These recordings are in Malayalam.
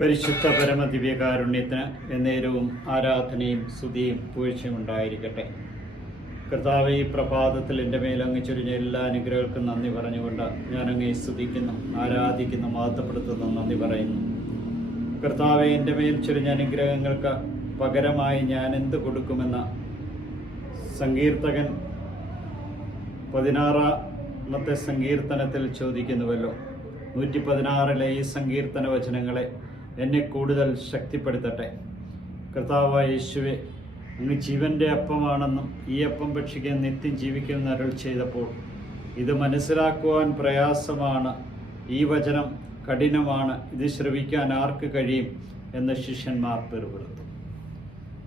പരിശുദ്ധ പരമദിവ്യകാരുണ്യത്തിന് എന്നേരവും ആരാധനയും സ്തുതിയും പുകഴ്ചയും ഉണ്ടായിരിക്കട്ടെ. കർത്താവേ, ഈ പ്രഭാതത്തിൽ എൻ്റെ മേൽ അങ്ങ് ചൊരിഞ്ഞ എല്ലാ അനുഗ്രഹങ്ങൾക്കും നന്ദി പറഞ്ഞുകൊണ്ട് ഞാൻ അങ്ങയെ സ്തുതിക്കുന്നു, ആരാധിക്കുന്നു, മഹത്വപ്പെടുത്തുന്നു, നന്ദി പറയുന്നു. കർത്താവേ, എൻ്റെ മേൽ ചൊരിഞ്ഞ അനുഗ്രഹങ്ങൾക്ക് പകരമായി ഞാൻ എന്ത് കൊടുക്കുമെന്ന സങ്കീർത്തകൻ 16-ാമത്തെ സങ്കീർത്തനത്തിൽ ചോദിക്കുന്നുവല്ലോ. 116 ഈ സങ്കീർത്തന വചനങ്ങളെ എന്നെ കൂടുതൽ ശക്തിപ്പെടുത്തട്ടെ. കർത്താവായ യേശുവേ, അങ്ങ് ജീവൻ്റെ അപ്പമാണെന്നും ഈ അപ്പം ഭക്ഷിക്കാൻ നിത്യം ജീവിക്കുമെന്ന് അരുൾ ചെയ്തപ്പോൾ ഇത് മനസ്സിലാക്കുവാൻ പ്രയാസമാണ്, ഈ വചനം കഠിനമാണ്, ഇത് ശ്രവിക്കാൻ ആർക്ക് കഴിയും എന്ന് ശിഷ്യന്മാർ പിറുപിറുത്തു.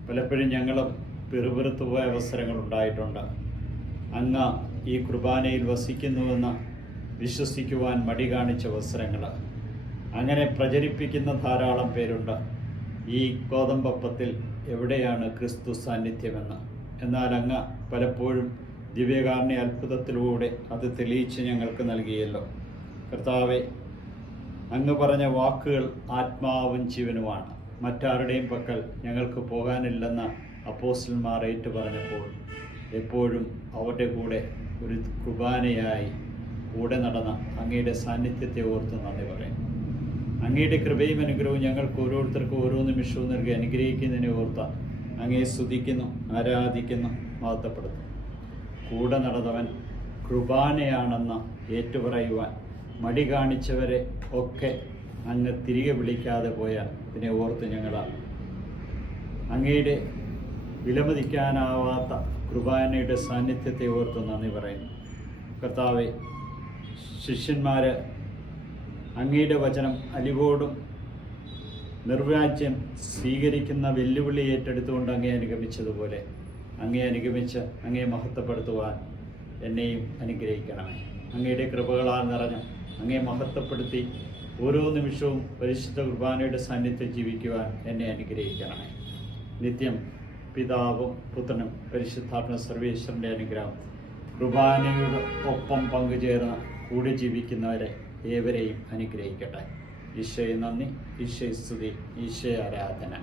പലപ്പോഴും ഞങ്ങളും പിറുപിറുത്തു പോയ അവസരങ്ങളുണ്ടായിട്ടുണ്ട്. അങ്ങ് ഈ കുർബാനയിൽ വസിക്കുന്നുവെന്ന് വിശ്വസിക്കുവാൻ മടി കാണിച്ച അവസരങ്ങൾ, അങ്ങനെ പ്രചരിപ്പിക്കുന്ന ധാരാളം പേരുണ്ട്. ഈ ഗോതമ്പപ്പത്തിൽ എവിടെയാണ് ക്രിസ്തു സാന്നിധ്യമെന്ന്? എന്നാൽ അങ്ങ് പലപ്പോഴും ദിവ്യകാരുണ്യ അത്ഭുതത്തിലൂടെ അത് തെളിയിച്ച് ഞങ്ങൾക്ക് നൽകിയല്ലോ. കർത്താവെ, അങ്ങ് പറഞ്ഞ വാക്കുകൾ ആത്മാവും ജീവനുമാണ്. മറ്റാരുടെയും പക്കൽ ഞങ്ങൾക്ക് പോകാനില്ലെന്ന് അപ്പോസ്തലന്മാർ ഏറ്റുപറഞ്ഞപ്പോൾ എപ്പോഴും അവരുടെ കൂടെ ഒരു കുർബാനയായി കൂടെ നടന്ന അങ്ങയുടെ സാന്നിധ്യത്തെ ഓർത്ത് നന്ദി പറയും. അങ്ങയുടെ കൃപയും അനുഗ്രഹവും ഞങ്ങൾക്ക് ഓരോരുത്തർക്കും ഓരോ നിമിഷവും നൽകി അനുഗ്രഹിക്കുന്നതിനെ ഓർത്ത് അങ്ങയെ സ്തുതിക്കുന്നു, ആരാധിക്കുന്നു, മഹത്വപ്പെടുത്തുന്നു. കൂടെ നടന്നവൻ കുർബാനയാണെന്ന് ഏറ്റുപറയുവാൻ മടി കാണിച്ചവരെ ഒക്കെ അങ്ങ് തിരികെ വിളിക്കാതെ പോയ ഇതിനെ ഓർത്ത് ഞങ്ങൾ അങ്ങയുടെ വിലമതിക്കാനാവാത്ത കുർബാനയുടെ സാന്നിധ്യത്തെ ഓർത്ത് നന്ദി പറയുന്നു. കർത്താവെ, ശിഷ്യന്മാർ അങ്ങയുടെ വചനം അലിവോടും നിർവാജ്യം സ്വീകരിക്കുന്ന വെല്ലുവിളി ഏറ്റെടുത്തുകൊണ്ട് അങ്ങയെ അനുഗമിച്ചതുപോലെ അങ്ങയെ അനുഗമിച്ച് അങ്ങയെ മഹത്വപ്പെടുത്തുവാൻ എന്നെയും അനുഗ്രഹിക്കണമേ. അങ്ങയുടെ കൃപകളാൽ നിറഞ്ഞ് അങ്ങയെ മഹത്വപ്പെടുത്തി ഓരോ നിമിഷവും പരിശുദ്ധ കുർബാനയുടെ സാന്നിധ്യം ജീവിക്കുവാൻ എന്നെ അനുഗ്രഹിക്കണമേ. നിത്യം പിതാവും പുത്രനും പരിശുദ്ധാത്മ സർവേശ്വരൻ്റെ അനുഗ്രഹം കുർബാനയുടെ ഒപ്പം പങ്കുചേർന്ന് കൂടെ ജീവിക്കുന്നവരെ ഏവരെയും അനുഗ്രഹിക്കട്ടെ. ഈശോയെ നന്ദി, ഈശോയെ സ്തുതി, ഈശോയെ ആരാധന.